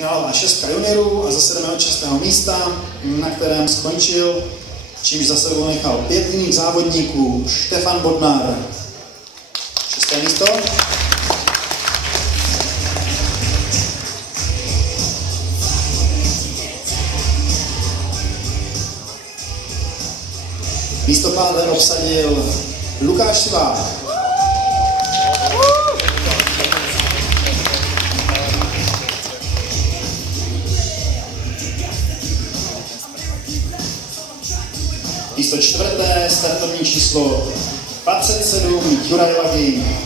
Finálová šestka juniorů a zase jdeme od 6. místa, na kterém skončil, čímž za sebou nechal 5 jiných závodníků. Štefan Bodnar, 6. místo. Místo 5. obsadil Lukáš Sivák. Místo 4. startovní číslo 27 Juraj Lagin.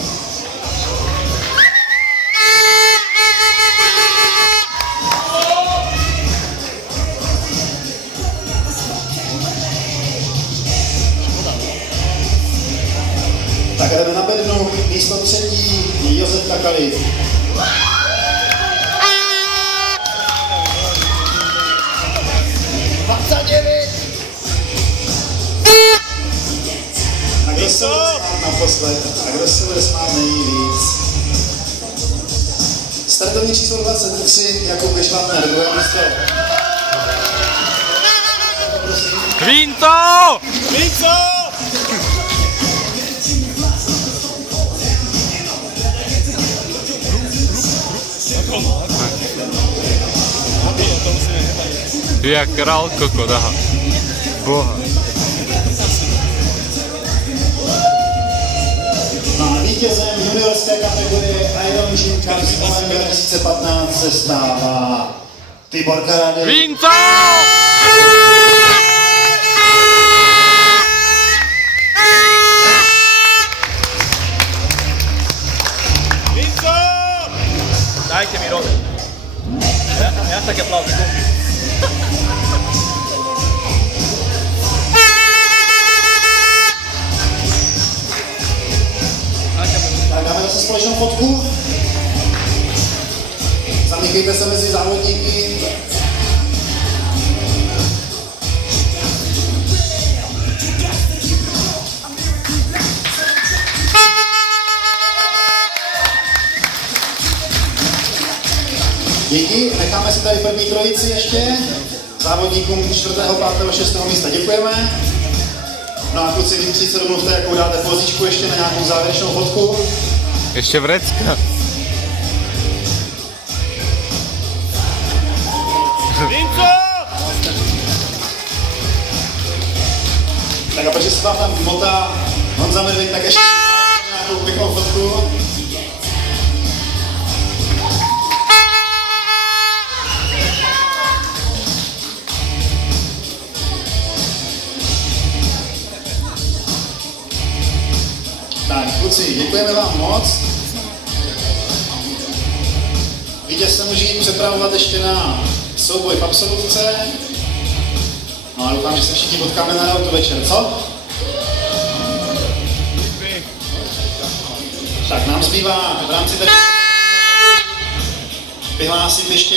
Tak jdeme na bednu, místo 3. Josef Takali. Kdo se bude smát naposled a kdo se bude smát nejvíc? Startovní číslo 23 Jakub Gešvatner, druhé místo. Vinto! Vinto! Ty jak král koko, daha. Boha. No a vítězem juniorské kategorie Iron Gym Cup 2015 se stává Tibor Karadej. Vinto! Vinto! Dajte mi roz. Ja také aplauzy. Tak dáme zase společnou fotku. Zamíchejte se mezi závodníky. Díky, necháme si tady první trojici ještě. Závodníkům 4., 5., 6. místa děkujeme. No a kluci, vy se domluvte, jakou dáte pozičku ještě na nějakou závěrečnou fotku. Ještě vrecka. Vinto! Tak a protože se vám tam motá Honza Medvěd, tak ještě nějakou pěknou fotku. Tak, kluci, děkujeme vám moc. Vítěz se může jít přepravovat ještě na souboj v absolutce. No a doufám, že se všichni potkáme na auto večer, co? Tak nám zbývá v rámci vyhlásit ještě